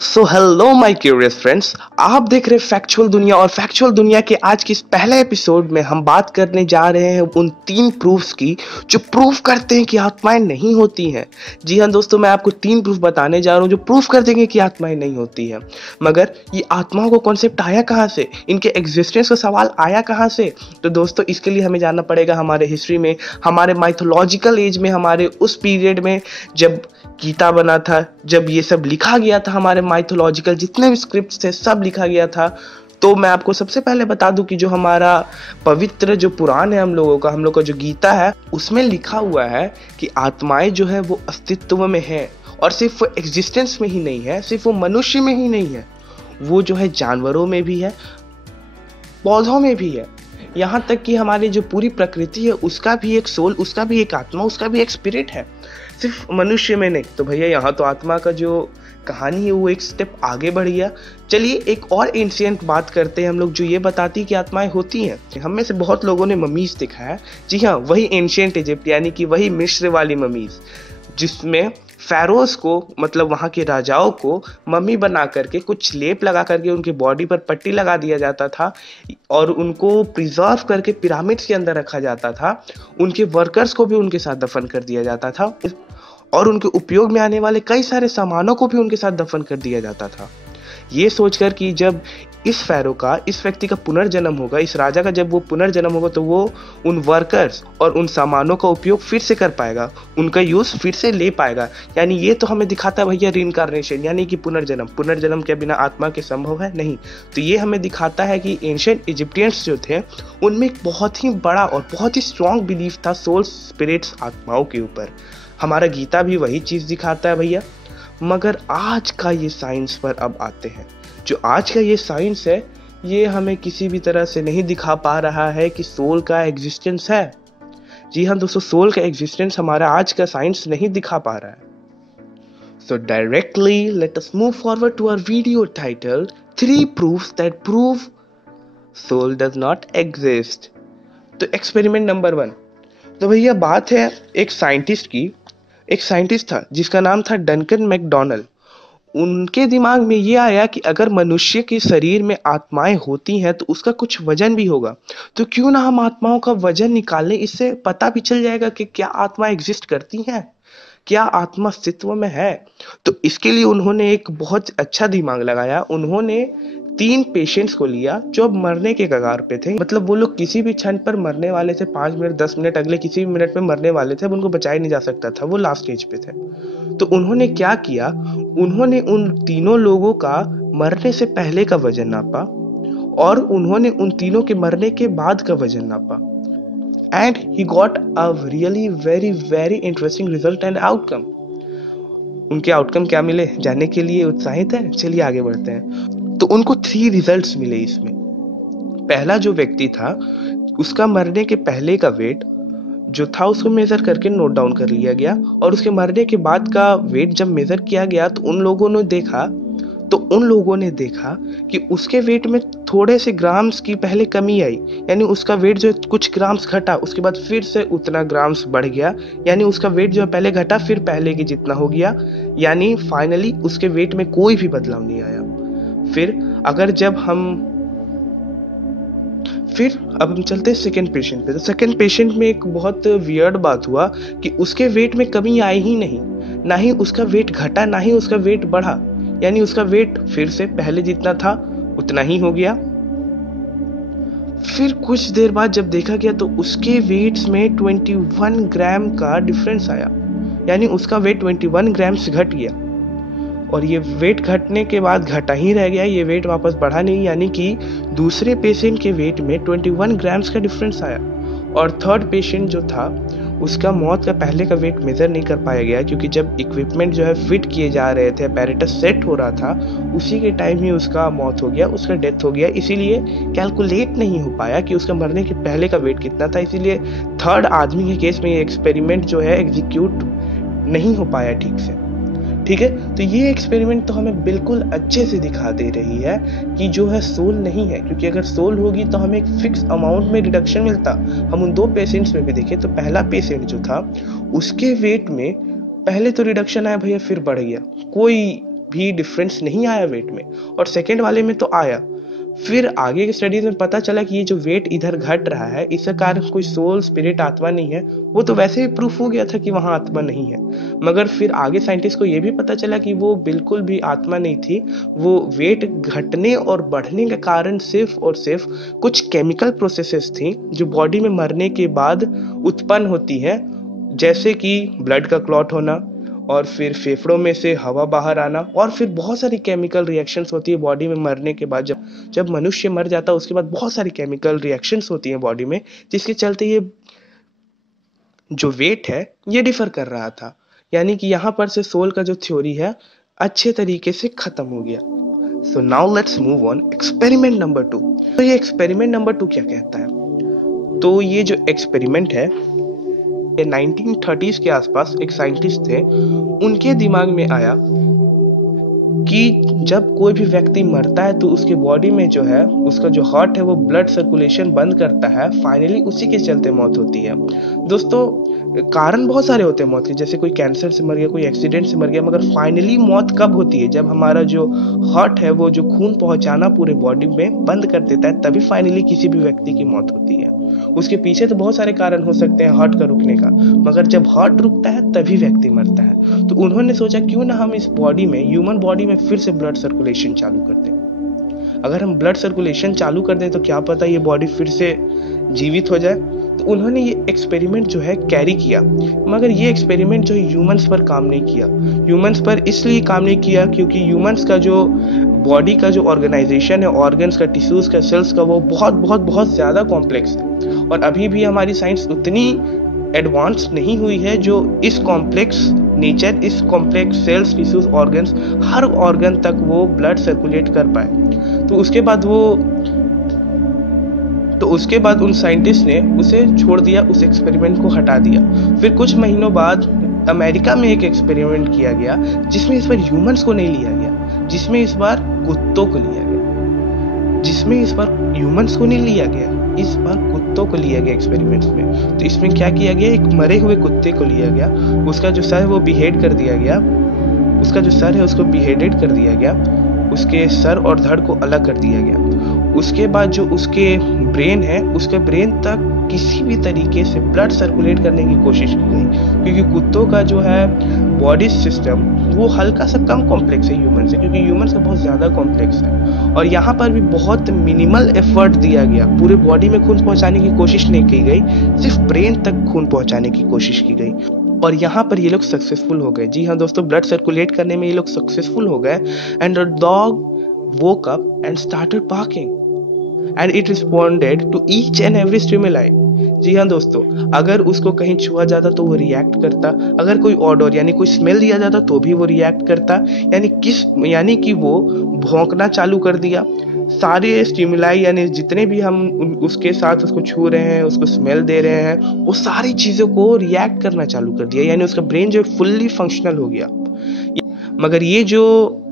So hello my curious friends, आप देख रहे फैक्चुअल दुनिया। और फैक्चुअल दुनिया के आज के इस पहले एपिसोड में हम बात करने जा रहे हैं उन 3 प्रूफ्स की जो प्रूफ करते हैं कि आत्माएं नहीं होती हैं। जी हाँ दोस्तों, मैं आपको 3 प्रूफ बताने जा रहा हूँ जो प्रूफ कर देंगे कि आत्माएं नहीं होती हैं। मगर ये आत्माओं को कॉन्सेप्ट आया कहाँ से, इनके एग्जिस्टेंस का सवाल आया कहाँ से? तो दोस्तों इसके लिए हमें जानना पड़ेगा हमारे हिस्ट्री में, हमारे माइथोलॉजिकल एज में, हमारे उस पीरियड में जब गीता बना था, जब ये सब लिखा गया था, हमारे माइथोलॉजिकल जितने भी स्क्रिप्ट्स थे सब लिखा गया था। तो मैं आपको सबसे पहले बता दूं कि जो हमारा पवित्र जो पुराण है हम लोग का जो गीता है, उसमें लिखा हुआ है कि आत्माएं जो है वो अस्तित्व में है। और सिर्फ वो एग्जिस्टेंस में ही नहीं है, सिर्फ वो मनुष्य में ही नहीं है, वो जो है जानवरों में भी है, पौधों में भी है, यहाँ तक कि हमारी जो पूरी प्रकृति है उसका भी एक सोल, उसका भी एक आत्मा, उसका भी एक स्पिरिट है, सिर्फ मनुष्य में नहीं। तो भैया यहाँ तो आत्मा का जो कहानी है वो एक स्टेप आगे बढ़ गया। चलिए एक और एंशिएंट बात करते हैं हम लोग जो ये बताती है कि आत्माएं होती हैं। हम में से बहुत लोगों ने ममीज देखा है। जी हाँ, वही एंशिएंट इजिप्ट यानी कि वही मिस्र वाली ममीज, जिसमें फेरोज को मतलब वहाँ के राजाओं को मम्मी बना करके कुछ लेप लगा करके उनकी बॉडी पर पट्टी लगा दिया जाता था और उनको प्रिजर्व करके पिरामिड्स के अंदर रखा जाता था। उनके वर्कर्स को भी उनके साथ दफन कर दिया जाता था और उनके उपयोग में आने वाले कई सारे सामानों को भी उनके साथ दफन कर दिया जाता था, ये सोचकर कि जब इस फेरो का, इस व्यक्ति का पुनर्जन्म होगा, इस राजा का जब वो पुनर्जन्म होगा तो वो उन वर्कर्स और उन सामानों का उपयोग फिर से कर पाएगा, उनका यूज फिर से ले पाएगा। यानी ये तो हमें दिखाता है भैया रीइंकार्नेशन यानी कि पुनर्जन्म के बिना आत्मा के संभव है नहीं। तो ये हमें दिखाता है कि एंशिएंट इजिप्टियंस जो थे उनमें एक बहुत ही बड़ा और बहुत ही स्ट्रॉन्ग बिलीफ था सोल, स्पिरिट्स, आत्माओं के ऊपर। हमारा गीता भी वही चीज दिखाता है भैया। मगर आज का ये साइंस पर अब आते हैं। जो आज का ये साइंस है ये हमें किसी भी तरह से नहीं दिखा पा रहा है कि सोल का एग्जिस्टेंस है। जी हाँ दोस्तों, सोल का एग्जिस्टेंस हमारा आज का साइंस नहीं दिखा पा रहा है। So directly let us move forward to our video title 3 proofs that prove soul does not exist। तो एक्सपेरिमेंट नंबर 1। तो भैया बात है एक साइंटिस्ट की। एक साइंटिस्ट था जिसका नाम था डंकन मैकडोनल्ड। उनके दिमाग में ये आया कि अगर मनुष्य के शरीर में आत्माएं होती हैं तो उसका कुछ वजन भी होगा, तो क्यों ना हम आत्माओं का वजन निकालें, इससे पता भी चल जाएगा कि क्या आत्मा एग्जिस्ट करती हैं, क्या आत्मा अस्तित्व में है। तो इसके लिए उन्होंने एक बहुत अच्छा दिमाग लगाया। उन्होंने 3 पेशेंट्स को लिया जो अब मरने के कगार पे थे, मतलब वो लोग किसी भी क्षण पर मरने वाले थे, 5 मिनट 10 मिनट अगले किसी भी मिनट में मरने वाले थे, अब उनको बचाया नहीं जा सकता था, वो लास्ट स्टेज पे थे। तो उन्होंने क्या किया, उन्होंने उन तीनों लोगों का मरने से पहले का वजन नापा और उन्होंने उन तीनों के मरने के बाद का वजन नापा। And he got a really very very interesting result and outcome. उनके आउटकम क्या मिले जानने के लिए उत्साहित है? चलिए आगे बढ़ते हैं। तो उनको 3 रिजल्ट्स मिले इसमें। पहला जो व्यक्ति था उसका मरने के पहले का वेट जो था उसको मेजर करके नोट डाउन कर लिया गया और उसके मरने के बाद का वेट जब मेजर किया गया तो उन लोगों ने देखा कि उसके वेट में थोड़े से ग्राम्स की पहले कमी आई, यानी उसका वेट जो कुछ ग्राम्स घटा, उसके बाद फिर से उतना ग्राम्स बढ़ गया, यानी उसका वेट जो पहले घटा फिर पहले के जितना हो गया, यानी फाइनली उसके वेट में कोई भी बदलाव नहीं आया। फिर अब हम चलते हैं सेकेंड पेशेंट पे। तो सेकेंड पेशेंट में एक बहुत वियर्ड बात हुआ कि उसके वेट में कमी आई ही नहीं, ना ही उसका वेट घटा ना ही उसका वेट बढ़ा, यानी उसका वेट फिर से पहले जितना था उतना ही हो गया। फिर कुछ देर बाद जब देखा गया तो उसके वेट्स में 21 ग्राम का डिफरेंस आया, यानी उसका वेट 21 ग्राम से घट गया। और ये वेट घटने के बाद घटा ही रह गया, ये वेट वापस बढ़ा नहीं, यानी कि दूसरे पेशेंट के वेट में 21 ग्राम्स का डिफरेंस आया। और थर्ड पेशेंट जो था उसका मौत का पहले का वेट मेजर नहीं कर पाया गया, क्योंकि जब इक्विपमेंट जो है फिट किए जा रहे थे, अपैरेटस सेट हो रहा था, उसी के टाइम ही उसका मौत हो गया, उसका डेथ हो गया। इसीलिए कैलकुलेट नहीं हो पाया कि उसका मरने के पहले का वेट कितना था। इसीलिए थर्ड आदमी के केस में ये एक्सपेरिमेंट जो है एग्जीक्यूट नहीं हो पाया ठीक से। ठीक है, तो ये एक्सपेरिमेंट तो हमें बिल्कुल अच्छे से दिखा दे रही है कि जो है सोल नहीं है, क्योंकि अगर सोल होगी तो हमें एक फिक्स अमाउंट में रिडक्शन मिलता। हम उन 2 पेशेंट्स में भी देखें तो पहला पेशेंट जो था उसके वेट में पहले तो रिडक्शन आया भैया, फिर बढ़ गया, कोई भी डिफरेंस नहीं आया वेट में, और सेकेंड वाले में तो आया। फिर आगे के स्टडीज में पता चला कि ये जो वेट इधर घट रहा है इसका कारण कोई सोल, स्पिरिट, आत्मा नहीं है। वो तो वैसे ही प्रूफ हो गया था कि वहाँ आत्मा नहीं है, मगर फिर आगे साइंटिस्ट को ये भी पता चला कि वो बिल्कुल भी आत्मा नहीं थी। वो वेट घटने और बढ़ने का कारण सिर्फ और सिर्फ कुछ केमिकल प्रोसेसेस थी जो बॉडी में मरने के बाद उत्पन्न होती है, जैसे कि ब्लड का क्लॉट होना, और फिर फेफड़ों में से हवा बाहर आना, और फिर बहुत सारी केमिकल रिएक्शंस होती है बॉडी में मरने के बाद। जब मनुष्य मर जाता है उसके बाद बहुत सारी केमिकल रिएक्शंस होती हैं बॉडी में, जिसके चलते ये जो वेट है ये डिफर कर रहा था। यानी कि यहाँ पर से सोल का जो थ्योरी है अच्छे तरीके से खत्म हो गया। So now let's move on experiment number 2। तो ये एक्सपेरिमेंट नंबर 2 क्या कहता है? तो ये जो एक्सपेरिमेंट है 1930s के आसपास एक साइंटिस्ट थे, उनके दिमाग में आया कि जब कोई भी व्यक्ति मरता है तो उसके बॉडी में जो है उसका जो हार्ट है वो ब्लड सर्कुलेशन बंद करता है, फाइनली उसी के चलते मौत होती है। दोस्तों कारण बहुत सारे होते हैं मौत के, जैसे कोई कैंसर से मर गया, कोई एक्सीडेंट से मर गया, मगर फाइनली मौत कब होती है? जब हमारा जो हार्ट है वो जो खून पहुंचाना पूरे बॉडी में बंद कर देता है, तभी फाइनली किसी भी व्यक्ति की मौत होती है। उसके पीछे तो बहुत सारे कारण हो सकते हैं हार्ट का रुकने का, मगर जब हार्ट रुकता है तभी व्यक्ति मरता है। तो उन्होंने सोचा क्यों ना हम इस बॉडी में, ह्यूमन बॉडी में फिर से ब्लड सर्कुलेशन चालू कर दें। अगर हम ब्लड सर्कुलेशन चालू कर दें तो क्या पता ये बॉडी फिर से जीवित हो जाए। तो उन्होंने ये एक्सपेरिमेंट जो है कैरी किया, मगर ये एक्सपेरिमेंट जो है ह्यूमंस पर काम नहीं किया। ह्यूमंस पर इसलिए काम नहीं किया क्योंकि ह्यूमंस का जो बॉडी का जो ऑर्गेनाइजेशन है, ऑर्गन्स का, टिश्यूज का, सेल्स का, वो बहुत बहुत बहुत ज्यादा कॉम्प्लेक्स है, और अभी भी हमारी साइंस उतनी एडवांस नहीं हुई है जो इस कॉम्प्लेक्स नेचर, इस कॉम्प्लेक्स सेल्स, टिश्यूज, ऑर्गन्स, हर ऑर्गन तक वो ब्लड सर्कुलेट कर पाए। तो उसके बाद उन साइंटिस्ट ने उसे छोड़ दिया, उस एक्सपेरिमेंट को हटा दिया। फिर कुछ महीनों बाद अमेरिका में एक एक्सपेरिमेंट किया गया जिसमें इस बार ह्यूमंस को नहीं लिया गया, जिसमें इस बार कुत्तों को लिया गया, जिसमें इस बार ह्यूमंस को नहीं लिया गया, इस बार कुत्तों को लिया गया एक्सपेरिमेंट्स में। तो इसमें क्या किया गया, एक मरे हुए कुत्ते को लिया गया, उसका जो सर है वो बिहेड कर दिया गया, उसका जो सर है उसको बिहेडेड कर दिया गया, उसके सर और धड़ को अलग कर दिया गया। उसके बाद जो उसके ब्रेन है, उसके ब्रेन तक किसी भी तरीके से ब्लड सर्कुलेट करने की कोशिश की गई, क्योंकि कुत्तों का जो है बॉडी सिस्टम वो हल्का सा कम कॉम्प्लेक्स है ह्यूमन से, क्योंकि ह्यूमन का बहुत ज़्यादा कॉम्प्लेक्स है। और यहाँ पर भी बहुत मिनिमल एफर्ट दिया गया, पूरे बॉडी में खून पहुँचाने की कोशिश नहीं की गई, सिर्फ ब्रेन तक खून पहुँचाने की कोशिश की गई, और यहाँ पर ये लोग सक्सेसफुल हो गए। जी हाँ दोस्तों, ब्लड सर्कुलेट करने में ये लोग सक्सेसफुल हो गए। And the dog woke up and started barking and it responded to each and every stimuli। जी हाँ दोस्तों, अगर उसको कहीं छुआ जाता तो वो रिएक्ट करता, अगर कोई ऑडर यानी कोई स्मेल दिया जाता तो भी वो रिएक्ट करता, यानी कि वो भौंकना चालू कर दिया। सारे स्टिमुलाई यानी जितने भी हम उसके साथ उसको छू रहे हैं, उसको स्मेल दे रहे हैं, वो सारी चीज़ों को रिएक्ट करना चालू कर दिया, यानी उसका ब्रेन जो फुल्ली फंक्शनल हो गया। मगर ये जो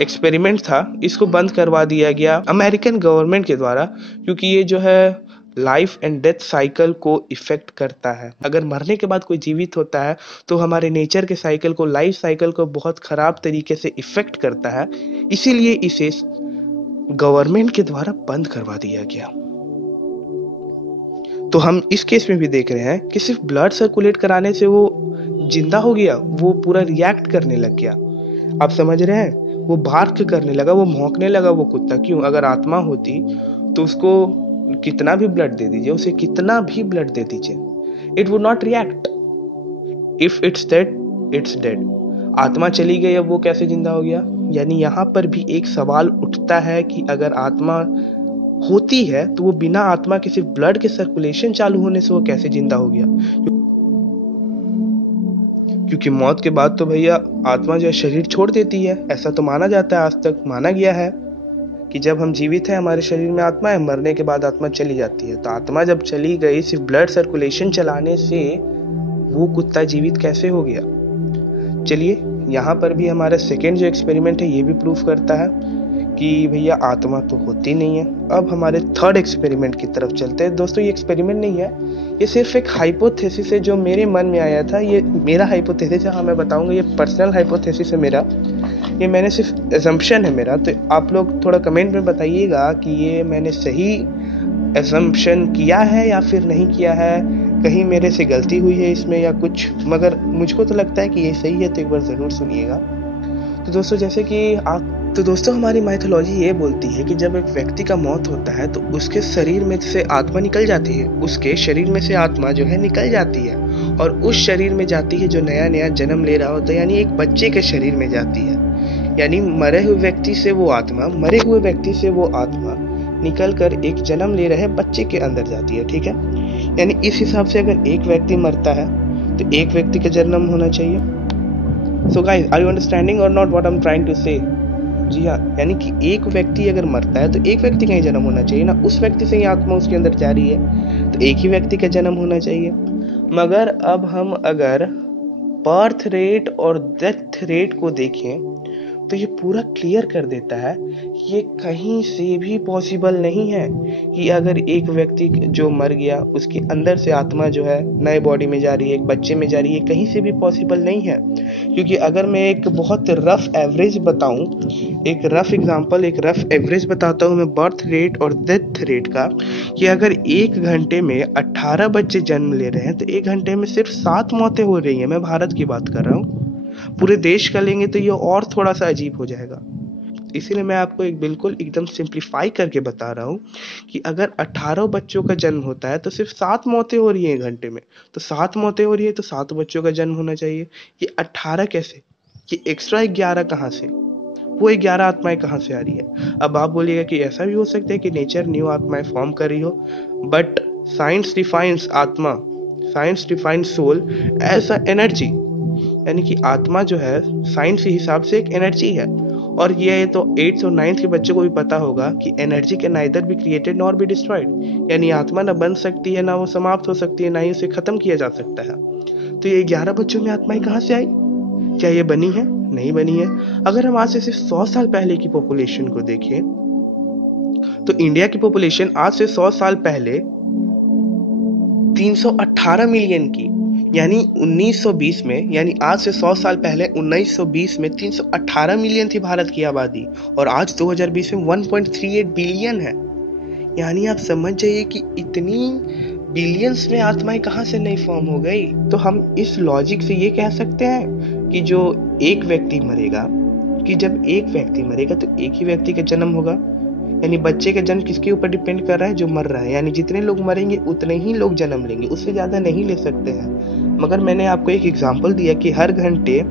एक्सपेरिमेंट था इसको बंद करवा दिया गया अमेरिकन गवर्नमेंट के द्वारा, क्योंकि ये जो है लाइफ एंड डेथ साइकिल को इफेक्ट करता है। अगर मरने के बाद कोई जीवित होता है तो हमारे नेचर के साइकिल को, लाइफ साइकिल को बहुत खराब तरीके से इफेक्ट करता है, इसीलिए इसे गवर्नमेंट के द्वारा बंद करवा दिया गया। तो हम इस केस में भी देख रहे हैं कि सिर्फ ब्लड सर्कुलेट कराने से वो जिंदा हो गया, वो पूरा रिएक्ट करने लग गया। आप समझ रहे हैं, वो बार्क करने लगा, वो भौंकने लगा वो कुत्ता। क्यों? अगर आत्मा होती तो उसको कितना भी ब्लड दे दीजिए, उसे कितना भी ब्लड दे दीजिए, it would not react. If it's dead it's dead. आत्मा चली गई, अब वो कैसे जिंदा हो गया? यानी यहाँ पर भी एक सवाल उठता है कि अगर आत्मा होती है तो वो बिना आत्मा के सिर्फ ब्लड के सर्कुलेशन चालू होने से वो कैसे जिंदा हो गया? क्योंकि मौत के बाद तो भैया आत्मा जो है शरीर छोड़ देती है, ऐसा तो माना जाता है, आज तक माना गया है कि जब हम जीवित हैं हमारे शरीर में आत्मा है, मरने के बाद आत्मा चली जाती है। तो आत्मा जब चली गई, सिर्फ ब्लड सर्कुलेशन चलाने से वो कुत्ता जीवित कैसे हो गया? चलिए, यहाँ पर भी हमारा सेकेंड जो एक्सपेरिमेंट है ये भी प्रूफ करता है कि भैया आत्मा तो होती नहीं है। अब हमारे थर्ड एक्सपेरिमेंट की तरफ चलते हैं। दोस्तों ये एक्सपेरिमेंट नहीं है, ये सिर्फ एक हाइपोथेसिस है जो मेरे मन में आया था। ये मेरा हाइपोथेसिस है, हाँ मैं बताऊंगा, ये पर्सनल हाइपोथेसिस है मेरा ये मैंने सिर्फ एजम्पशन है मेरा, तो आप लोग थोड़ा कमेंट में बताइएगा कि ये मैंने सही एजम्पशन किया है या फिर नहीं किया है, कहीं मेरे से गलती हुई है इसमें या कुछ, मगर मुझको तो लगता है कि ये सही है, तो एक बार ज़रूर सुनिएगा। तो दोस्तों जैसे कि हमारी माइथोलॉजी ये बोलती है कि जब एक व्यक्ति का मौत होता है तो उसके शरीर में से आत्मा निकल जाती है, उसके शरीर में से आत्मा जो है निकल जाती है और उस शरीर में जाती है जो नया नया जन्म ले रहा होता है, यानी एक बच्चे के शरीर में जाती है। यानी मरे हुए व्यक्ति से वो आत्मा निकल कर एक जन्म ले रहे बच्चे के अंदर जाती है, ठीक है। यानी इस हिसाब से अगर एक व्यक्ति मरता है तो एक व्यक्ति का जन्म होना चाहिए। So guys, are you understanding और not what I am trying to say? जी हाँ, यानी कि एक व्यक्ति अगर मरता है तो एक व्यक्ति का ही जन्म होना चाहिए ना, उस व्यक्ति से ही आत्मा उसके अंदर जा रही है तो एक ही व्यक्ति का जन्म होना चाहिए। मगर अब हम अगर बर्थ रेट और डेथ रेट को देखें तो ये पूरा क्लियर कर देता है कि ये कहीं से भी पॉसिबल नहीं है कि अगर एक व्यक्ति जो मर गया उसके अंदर से आत्मा जो है नए बॉडी में जा रही है, एक बच्चे में जा रही है, कहीं से भी पॉसिबल नहीं है। क्योंकि अगर मैं एक बहुत रफ एवरेज बताऊं, एक रफ एग्जांपल, एक रफ एवरेज बताता हूं मैं बर्थ रेट और डेथ रेट का, कि अगर एक घंटे में 18 बच्चे जन्म ले रहे हैं तो एक घंटे में सिर्फ 7 मौतें हो रही हैं। मैं भारत की बात कर रहा हूँ, पूरे देश का लेंगे तो ये और थोड़ा सा अजीब हो जाएगा। इसीलिए मैं आपको एक बिल्कुल एकदम सिंप्लीफाई करके बता रहा हूँ कि अगर 18 बच्चों का जन्म होता है तो सिर्फ 7 मौतें हो रही हैं घंटे में, तो 7 मौतें हो रही है तो 7 बच्चों का जन्म होना चाहिए। ये 18 कैसे, ये एक्स्ट्रा 11 कहाँ से, वो 11 आत्माएं कहाँ से आ रही है? अब आप बोलिएगा कि ऐसा भी हो सकता है कि नेचर न्यू आत्माएं फॉर्म कर रही हो, बट साइंस डिफाइंस आत्मा, science defines soul as a energy. यानी कि आत्मा जो है साइंस के हिसाब से एक एनर्जी है, और ये तो 8th और 9th के बच्चों को भी पता होगा कि energy can neither be created nor be destroyed. यानी आत्मा ना बन सकती है, ना वो समाप्त हो सकती है, ना ही उसे खत्म किया जा सकता है। तो ये 11 बच्चों में आत्माएं कहाँ से आई? क्या ये बनी है? नहीं बनी है। अगर हम आज से सिर्फ 100 साल पहले की पॉपुलेशन को देखें तो इंडिया की पॉपुलेशन आज से 100 साल पहले 318 मिलियन की, यानी 1920 में, यानी आज से 100 साल पहले 1920 में 318 मिलियन थी भारत की आबादी, और आज 2020 में 1.38 बिलियन है। यानी आप समझ जाइए कि इतनी बिलियंस में आत्माएं कहाँ से नहीं फॉर्म हो गई। तो हम इस लॉजिक से ये कह सकते हैं कि जो एक व्यक्ति मरेगा, कि जब एक व्यक्ति मरेगा तो एक ही व्यक्ति का जन्म होगा। यानी बच्चे का जन्म किसके ऊपर डिपेंड कर रहा है? जो मर रहा है। यानी जितने लोग मरेंगे उतने ही लोग जन्म लेंगे, उससे ज्यादा नहीं ले सकते हैं। मगर मैंने आपको एक एग्जांपल दिया कि हर घंटे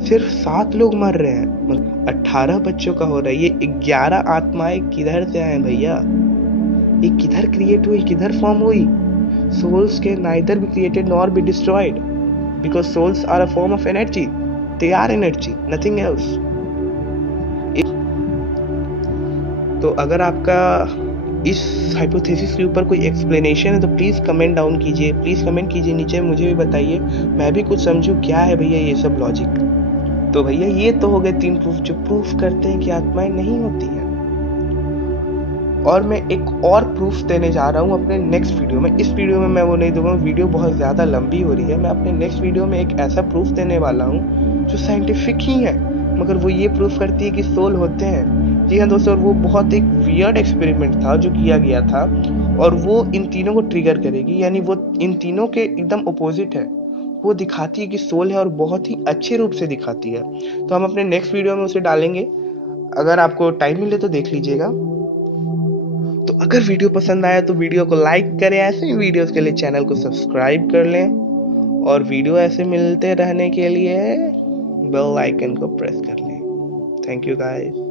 सिर्फ 7 लोग मर रहे हैं, 18 बच्चों का हो रहा है। ये 11 आत्माएं किधर से आए भैया? ये किधर क्रिएट हुई, किधर फॉर्म हुई? सोल्स के neither be created nor be destroyed, because souls are a form of energy, they are energy, nothing else. तो अगर आपका इस हाइपोथेसिस के ऊपर कोई एक्सप्लेनेशन है तो प्लीज़ कमेंट डाउन कीजिए, प्लीज़ कमेंट कीजिए नीचे, मुझे भी बताइए, मैं भी कुछ समझूं क्या है भैया ये सब लॉजिक। तो भैया ये तो हो गए 3 प्रूफ जो प्रूफ करते हैं कि आत्माएं नहीं होती हैं। और मैं एक और प्रूफ देने जा रहा हूँ अपने नेक्स्ट वीडियो में। इस वीडियो में मैं वो नहीं दूंगा, वीडियो बहुत ज़्यादा लंबी हो रही है। मैं अपने नेक्स्ट वीडियो में एक ऐसा प्रूफ देने वाला हूँ जो साइंटिफिक ही है, मगर वो ये प्रूफ करती है कि सोल होते हैं। जी हाँ दोस्तों, और वो बहुत एक वियर्ड एक्सपेरिमेंट था जो किया गया था, और वो इन तीनों को ट्रिगर करेगी। यानी वो इन तीनों के एकदम अपोजिट है, वो दिखाती है कि सोल है और बहुत ही अच्छे रूप से दिखाती है। तो हम अपने नेक्स्ट वीडियो में उसे डालेंगे, अगर आपको टाइम मिले तो देख लीजिएगा। तो अगर वीडियो पसंद आया तो वीडियो को लाइक करें, ऐसे ही वीडियोस के लिए चैनल को सब्सक्राइब कर लें, और वीडियो ऐसे मिलते रहने के लिए बेल आइकन को प्रेस कर लें। Thank you guys.